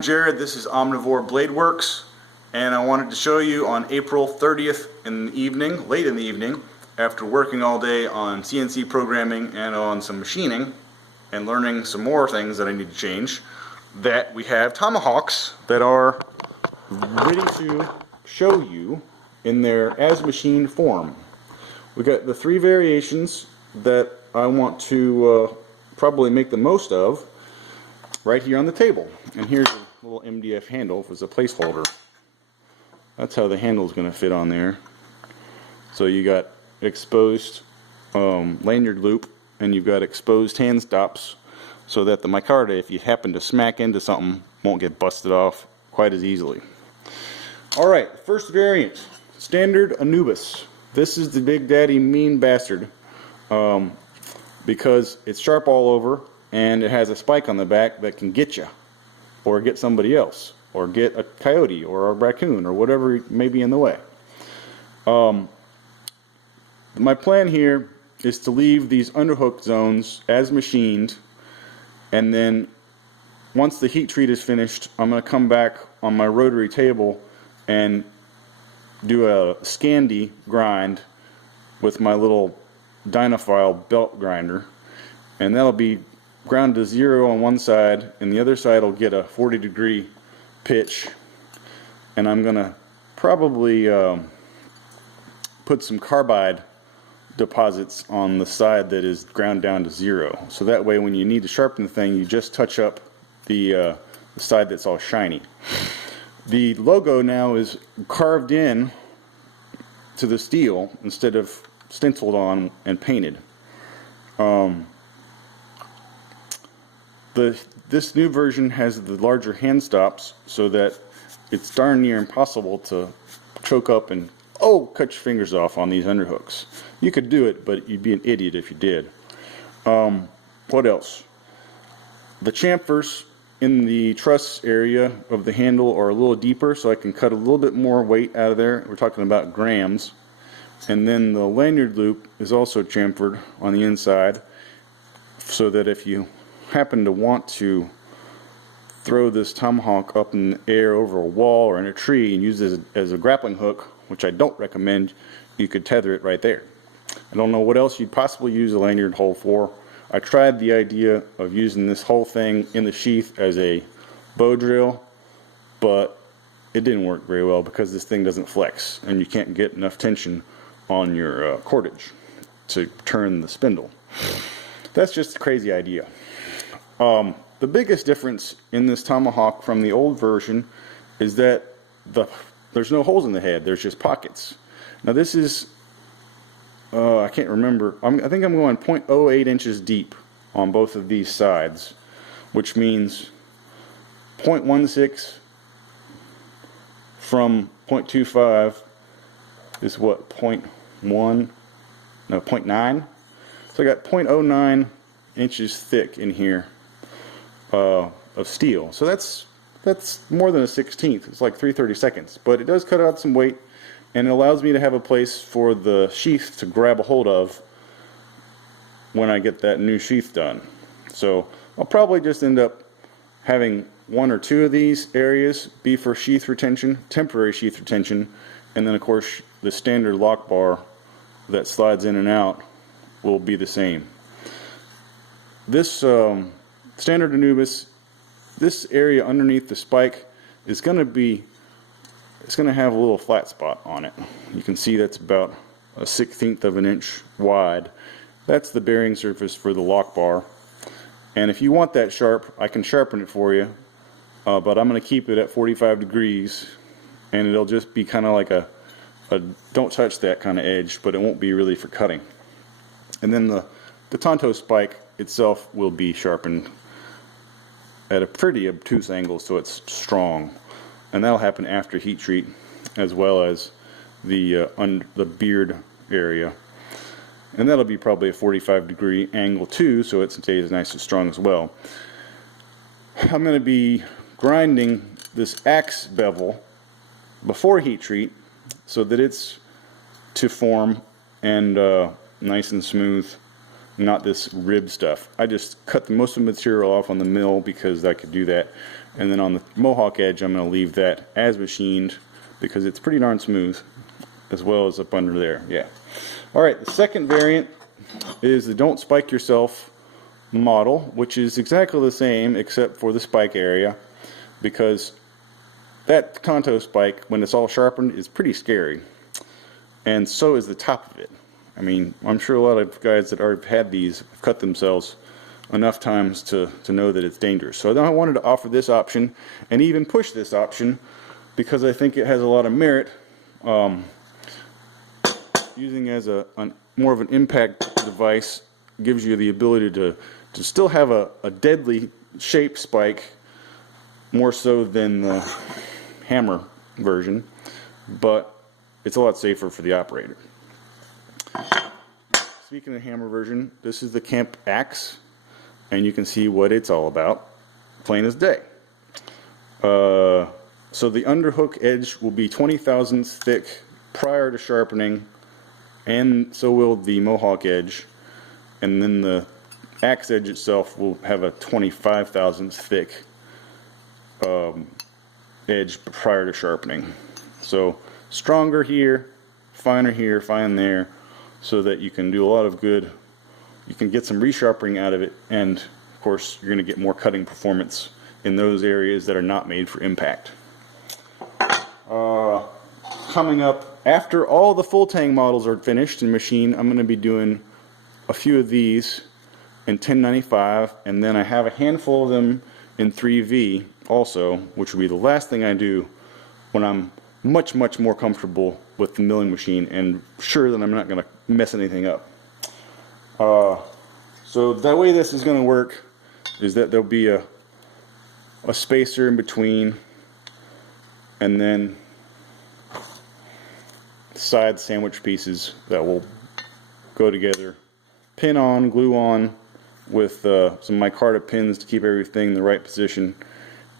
Jared, this is Omnivore Blade Works, and I wanted to show you on April 30th in the evening, late in the evening, after working all day on CNC programming and on some machining and learning some more things that I need to change, that we have tomahawks that are ready to show you in their as machined form. We got the three variations that I want to probably make the most of right here on the table. And here's a little MDF handle as a placeholder. That's how the handle is going to fit on there. So you got exposed lanyard loop, and you've got exposed hand stops, so that the micarta, if you happen to smack into something, won't get busted off quite as easily. Alright, first variant, standard Anubis. This is the big daddy mean bastard, because it's sharp all over and it has a spike on the back that can get you, or get somebody else, or get a coyote or a raccoon or whatever may be in the way. My plan here is to leave these underhook zones as machined, and then once the heat treat is finished, I'm going to come back on my rotary table and do a Scandi grind with my little Dynaphile belt grinder, and that'll be ground to 0 on one side, and the other side will get a 40-degree pitch. And I'm gonna probably put some carbide deposits on the side that is ground down to 0, so that way when you need to sharpen the thing, you just touch up the side that's all shiny. The logo now is carved in to the steel instead of stenciled on and painted. This new version has the larger hand stops, so that it's darn near impossible to choke up and cut your fingers off on these underhooks. You could do it, but you'd be an idiot if you did. What else? The chamfers in the truss area of the handle are a little deeper, so I can cut a little bit more weight out of there. We're talking about grams. And then the lanyard loop is also chamfered on the inside, so that if you happen to want to throw this tomahawk up in the air over a wall or in a tree and use it as a grappling hook, which I don't recommend, you could tether it right there. I don't know what else you'd possibly use a lanyard hole for. I tried the idea of using this whole thing in the sheath as a bow drill, but it didn't work very well because this thing doesn't flex and you can't get enough tension on your cordage to turn the spindle. That's just a crazy idea. The biggest difference in this tomahawk from the old version is that there's no holes in the head, there's just pockets. Now this is, I can't remember, I think I'm going 0.08 inches deep on both of these sides, which means 0.16 from 0.25 is what, 0.1? No, 0.9? So I got 0.09 inches thick in here of steel. So that's more than a 1/16. It's like 3/32, but it does cut out some weight, and it allows me to have a place for the sheath to grab a hold of when I get that new sheath done. So I'll probably just end up having 1 or 2 of these areas be for sheath retention, temporary sheath retention, and then of course the standard lock bar that slides in and out will be the same. This standard Anubis, this area underneath the spike is going to have a little flat spot on it. You can see that's about a 1/16 of an inch wide. That's the bearing surface for the lock bar. And if you want that sharp, I can sharpen it for you, but I'm going to keep it at 45 degrees, and it'll just be kind of like a don't touch that kind of edge, but it won't be really for cutting. And then the Tonto spike itself will be sharpened at a pretty obtuse angle, so it's strong, and that'll happen after heat treat, as well as the beard area, and that'll be probably a 45-degree angle too, so it stays nice and strong as well. I'm going to be grinding this axe bevel before heat treat, so that it's to form and nice and smooth, not this rib stuff. I just cut most of the material off on the mill because I could do that, And then on the Mohawk edge, I'm going to leave that as machined because it's pretty darn smooth, as well as up under there. Yeah. Alright, the second variant is the Don't Spike Yourself model, which is exactly the same except for the spike area, because that Kanto spike, when it's all sharpened, is pretty scary. And so is the top of it. I mean, I'm sure a lot of guys that have had these have cut themselves enough times to know that it's dangerous. So then I wanted to offer this option and even push this option because I think it has a lot of merit, using as more of an impact device. Gives you the ability to still have a deadly shape spike, more so than the hammer version, but it's a lot safer for the operator. Speaking of hammer version, this is the Kemp axe, and you can see what it's all about, plain as day. So the underhook edge will be 20 thousandths thick prior to sharpening, and so will the Mohawk edge, and then the axe edge itself will have a 25 thousandths thick edge prior to sharpening. So stronger here, fine there, so that you can do a lot of good. You can get some resharpening out of it, and of course you're going to get more cutting performance in those areas that are not made for impact. Coming up, after all the full tang models are finished and machined, I'm going to be doing a few of these in 1095, and then I have a handful of them in 3V also, which will be the last thing I do when I'm much more comfortable with the milling machine and sure that I'm not going to mess anything up. So the way this is going to work is that there'll be a spacer in between, and then side sandwich pieces that will go together, pin on, glue on with some micarta pins to keep everything in the right position,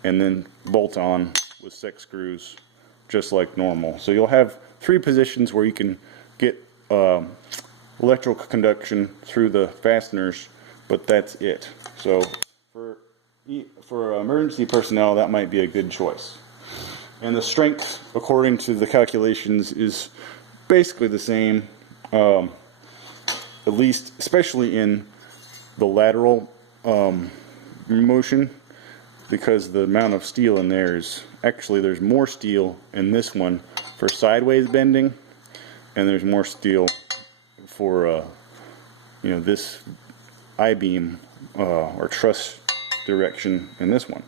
and then bolt on with 6 screws just like normal. So you'll have 3 positions where you can get electrical conduction through the fasteners, but that's it. So for emergency personnel, that might be a good choice. And the strength, according to the calculations, is basically the same, at least especially in the lateral motion, because the amount of steel in there is actually, there's more steel in this one for sideways bending, and there's more steel for this I-beam or truss direction in this one.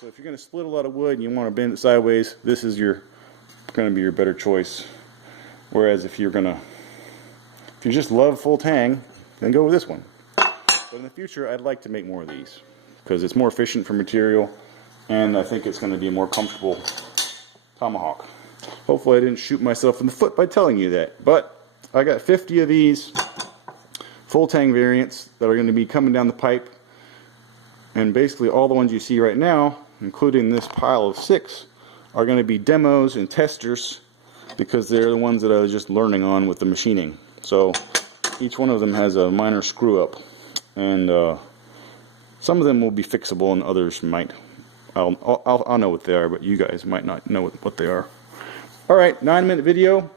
So if you're going to split a lot of wood and you want to bend it sideways, this is going to be your better choice. Whereas if you just love full tang, then go with this one. But in the future, I'd like to make more of these because it's more efficient for material, and I think it's going to be a more comfortable tomahawk. Hopefully I didn't shoot myself in the foot by telling you that, but I got 50 of these full tang variants that are going to be coming down the pipe, and basically all the ones you see right now, including this pile of 6, are going to be demos and testers, because they're the ones that I was just learning on with the machining. So each one of them has a minor screw up, and some of them will be fixable and others might. I'll know what they are, but you guys might not know what they are. Alright, 9-minute video.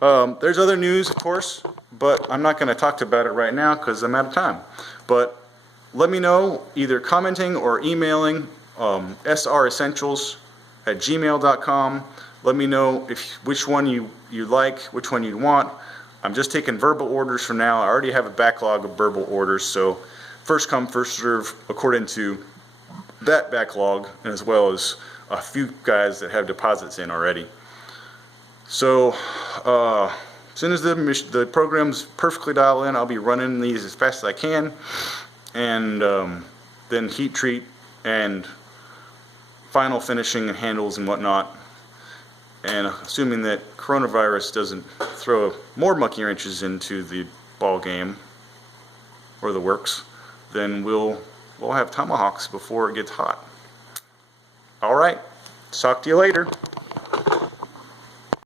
There's other news, of course, but I'm not going to talk about it right now because I'm out of time. But let me know, either commenting or emailing sressentials@gmail.com. Let me know which one you like, which one you want. I'm just taking verbal orders for now. I already have a backlog of verbal orders, so first come, first serve according to that backlog, as well as a few guys that have deposits in already. So as soon as the program's perfectly dialed in, I'll be running these as fast as I can, and then heat treat and final finishing and handles and whatnot. And assuming that coronavirus doesn't throw more monkey wrenches into the ball game or the works, then we'll have tomahawks before it gets hot. All right, talk to you later.